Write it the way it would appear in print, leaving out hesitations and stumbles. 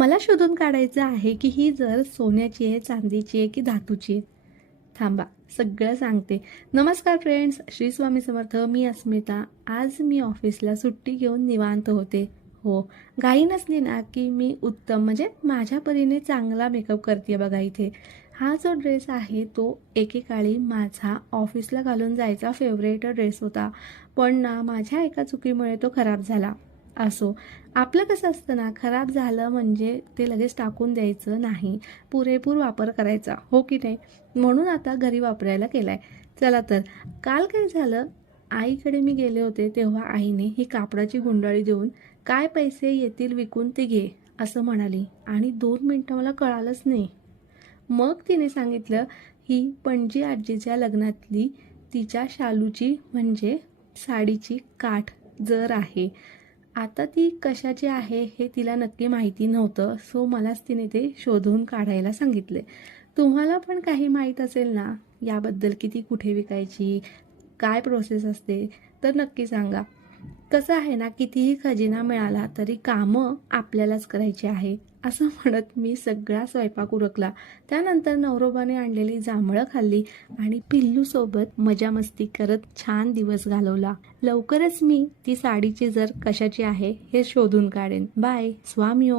मला शोधून काढायचं आहे की ही जर सोन्याची आहे, चांदीची आहे की धातूची आहे. थांबा, सगळं सांगते. नमस्कार फ्रेंड्स, श्री स्वामी समर्थ. मी अस्मिता. आज मी ऑफिसला सुट्टी घेऊन निवांत होते. हो, घाई नसली ना की मी उत्तम म्हणजे माझ्या परीने चांगला मेकअप करते बघा इथे. हा जो ड्रेस आहे तो एकेकाळी माझा ऑफिसला घालून जायचा फेवरेट ड्रेस होता. पण ना माझ्या एका चुकीमुळे तो खराब झाला. असो, आपलं कसं असतं ना, खराब झालं म्हणजे ते लगेच टाकून द्यायचं नाही, पुरेपूर वापर करायचा, हो की नाही? म्हणून आता घरी वापरायला केलाय. चला तर, काल काय झालं, आईकडे मी गेले होते तेव्हा आईने ही कापडाची गुंडाळी देऊन काय पैसे येतील विकून ते घे असं म्हणाली आणि 2 मिनिटं मला कळालंच नाही. मग तिने सांगितलं ही पणजी आजीच्या लग्नातली तिच्या शालूची म्हणजे साडीची काठ जर आहे. आता ती कशाची आहे हे तिला नक्की माहिती नव्हतं, सो मलाच तिने ते शोधून काढायला सांगितले. तुम्हाला पण काही माहीत असेल ना याबद्दल, की ती कुठे विकायची, काय प्रोसेस असते, तर नक्की सांगा. कसं आहे ना, कितीही खजिना मिळाला तरी कामं आपल्यालाच करायची आहे असं म्हणत मी सगळा स्वयंपाक उरकला. त्यानंतर नवरोबाने आणलेली जांभळं खाल्ली आणि पिल्लूसोबत मजा मस्ती करत छान दिवस घालवला. लवकरच मी ती साडीची जर कशाची आहे हे शोधून काढेन. बाय. स्वामी